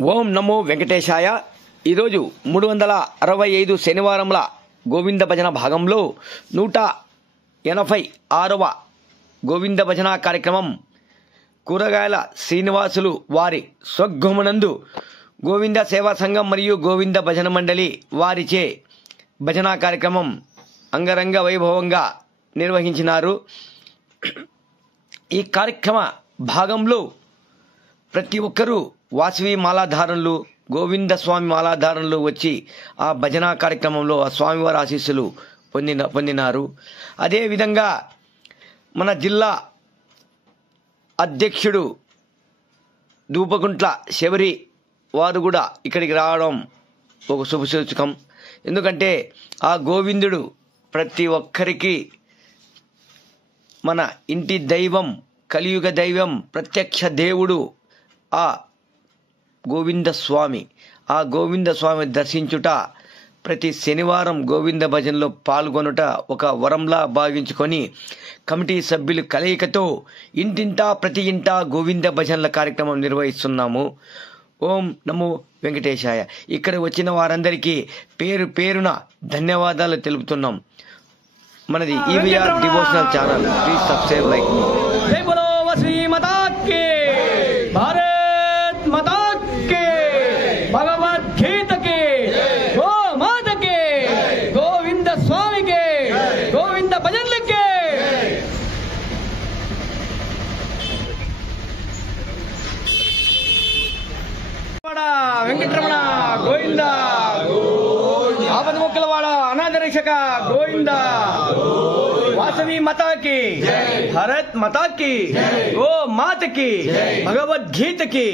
ఓం నమో వెంకటేశాయ. ఈరోజు 365 శనివారంల గోవింద భజన భాగంలో 186వ గోవింద భజన కార్యక్రమం కూరగాయల శ్రీనివాసులు వారి స్వగృహమునందు గోవింద సేవా సంఘం మరియు గోవింద భజన మండలి వారిచే భజన కార్యక్రమం అంగరంగ వైభవంగా నిర్వహించినారు. ఈ కార్యక్రమ భాగంలో ప్రతి ఒక్కరూ వాసవి మాలాధారణలు గోవింద స్వామి మాలాధారణలు వచ్చి ఆ భజన కార్యక్రమంలో ఆ స్వామివారి ఆశీస్సులు పొందినారు. అదేవిధంగా మన జిల్లా అధ్యక్షుడు దూపగుంట్ల శబరి వారు కూడా ఇక్కడికి రావడం ఒక శుభసూచకం. ఎందుకంటే ఆ గోవిందుడు ప్రతి ఒక్కరికి మన ఇంటి దైవం, కలియుగ దైవం, ప్రత్యక్ష దేవుడు ఆ గోవింద స్వామి. ఆ గోవింద స్వామి దర్శించుట, ప్రతి శనివారం గోవింద భజనలో పాల్గొనుట ఒక వరంలా భావించుకొని కమిటీ సభ్యులు కలయికతో ఇంటింటా ప్రతి ఇంటా గోవింద భజనల కార్యక్రమం నిర్వహిస్తున్నాము. ఓం నమో వెంకటేశాయ. ఇక్కడ వచ్చిన వారందరికీ పేరు పేరున ధన్యవాదాలు తెలుపుతున్నాం. మనది EVR devotional channel. Please subscribe, like మీ. జై బోలో వసీ మాతా కి, భారత్ మాతా కి, భగవద్గీత కి, గో మాత కి, గోవింద స్వామి కి, గోవింద భజనలకి. వెంకటరమణ గోవింద, ఆపద మొక్కలవాడ అనాథ రక్షక గోవింద, వాసవి మాతా की, भारत माता की, गो माता की, भगवद गीता की.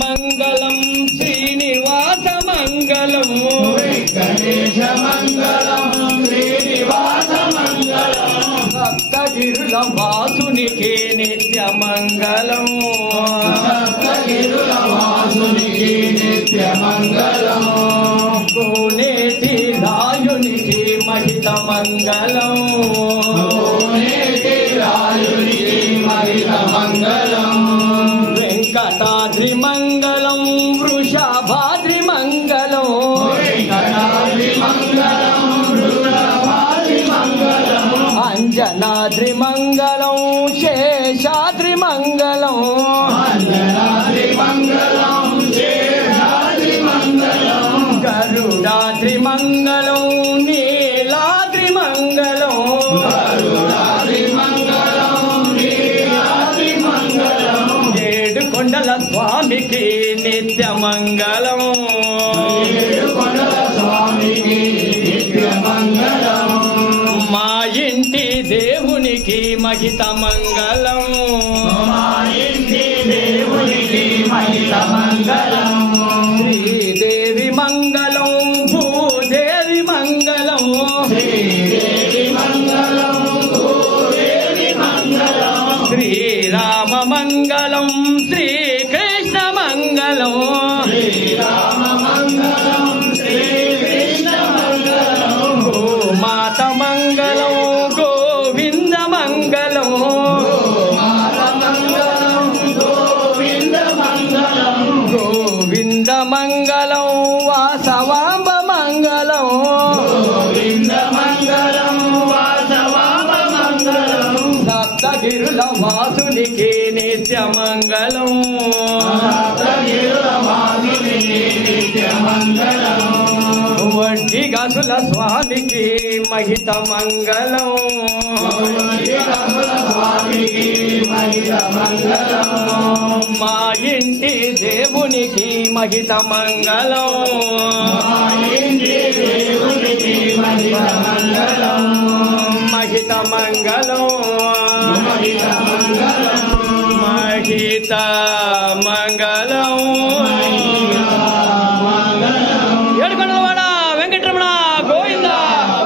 మంగళం శ్రీనివాస మంగళం వెంకటేశ మంగళం శ్రీనివాస మంగళం భక్తగిరుల వాసునికి మంగళం సప్తగిరుల వాసునికి నిత్య మంగళం కోనేటి రాయునికి మహిత మంగళం కోనేటి రాయునికి మహిత మంగళం వెంకటాద్రి మంగళం వృషభాద్రి మంగళం వెంకటాద్రి మంగళం వృషభాద్రి మంగళం అంజనాద్రి మంగళం శేషాద్రి మంగళం అంజనాద్రి మంగళం శేషాద్రి మంగళం గరుడాద్రి మంగళం నీలాద్రి మంగళం కరుణాద్రి మంగళం నీలాద్రి మంగళం ఏడు కొండల స్వామికి నిత్య మంగళం ఏడుకొండల స్వామికి నిత్య మంగళం మా ఇంటి దేవునికి మహిత మంగళం మా ఇంటి దేవునికి మహిత మంగళం శ్రీదేవి మంగళం భూదేవి మంగళం శ్రీదేవి మంగళం భూదేవి మంగళం శ్రీరామ మంగళం శ్రీకృష్ణ మంగళం శ్రీరామ మంగళం శ్రీకృష్ణ మంగళం గోమాత మంగళం గోవింద మంగళం మాత మంగళం గోవింద మంగళం గోవింద మంగళం వాసవాంబ మంగళం గోవింద మంగళం వాసవామ మంగళం సప్తగిరుల వాసునికి నిత్య మంగళం సప్తగిరుల వాసునికి నిత్య మంగళం వడ్డీ గసుల స్వామికి మహిత మంగళం శ్రీరాముల స్వామికి మహిత మంగళం మా ఇంటి దేవునికి మహిత మంగళం మా ఇంటి దేవునికి మహిత మంగళం మహిత మంగళం మహిత మంగళం మహిత మంగళం ఏడుకొండలవాడ వెంకటరమణ గోవింద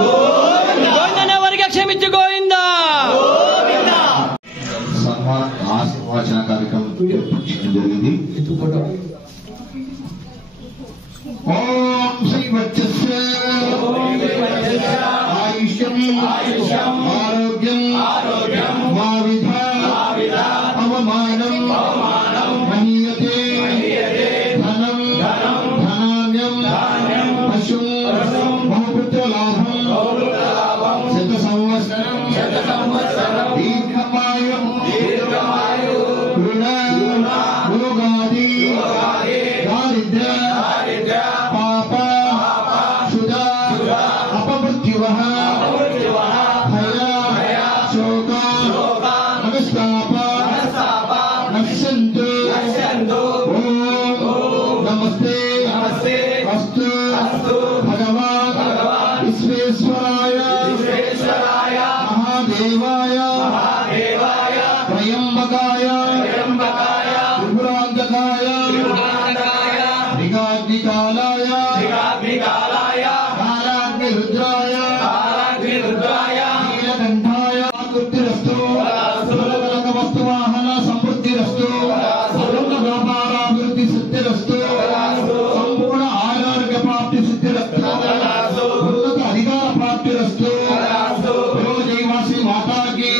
గోవిందనే వారికి క్షమించు గోవింద ఆశీర్వచన కార్యక్రమం ఏర్పరచడం జరిగింది. ఓం శ్రీ వత్సస్య ఆయుష్యం ఆరోగ్యం మా విధ అవమానం మహీయతే ధనం ధనాన్యం పశుం బహుపుత్ర లాభం శత సంవత్సరం దీర్ఘమాయం రుణ రోగాది దారిద్ర్య పాప సుధ అపమృత్యువః భయ శోక మనస్తాప నశ్యంతు ఓం నమస్తే అస్తు భగవాన్ విశ్వేశ్వరాయ మహాదేవాయ త్రయంబకాయ త్రిపురాంతకాయ త్రికాగ్నికాలాయ కాలాగ్నిరుద్రాయ నీలకంఠాయ కీర్తిరస్తు వస్తువాహన సమృద్ధిరస్తు సర్వ వ్యాపారాభివృద్ధి సిద్ధిరస్తు సంపూర్ణ ఆరోగ్య ప్రాప్తి సిద్ధిరస్తు ఉన్నత అధికార ప్రాప్తిరస్తు జైవాసి మాతాకి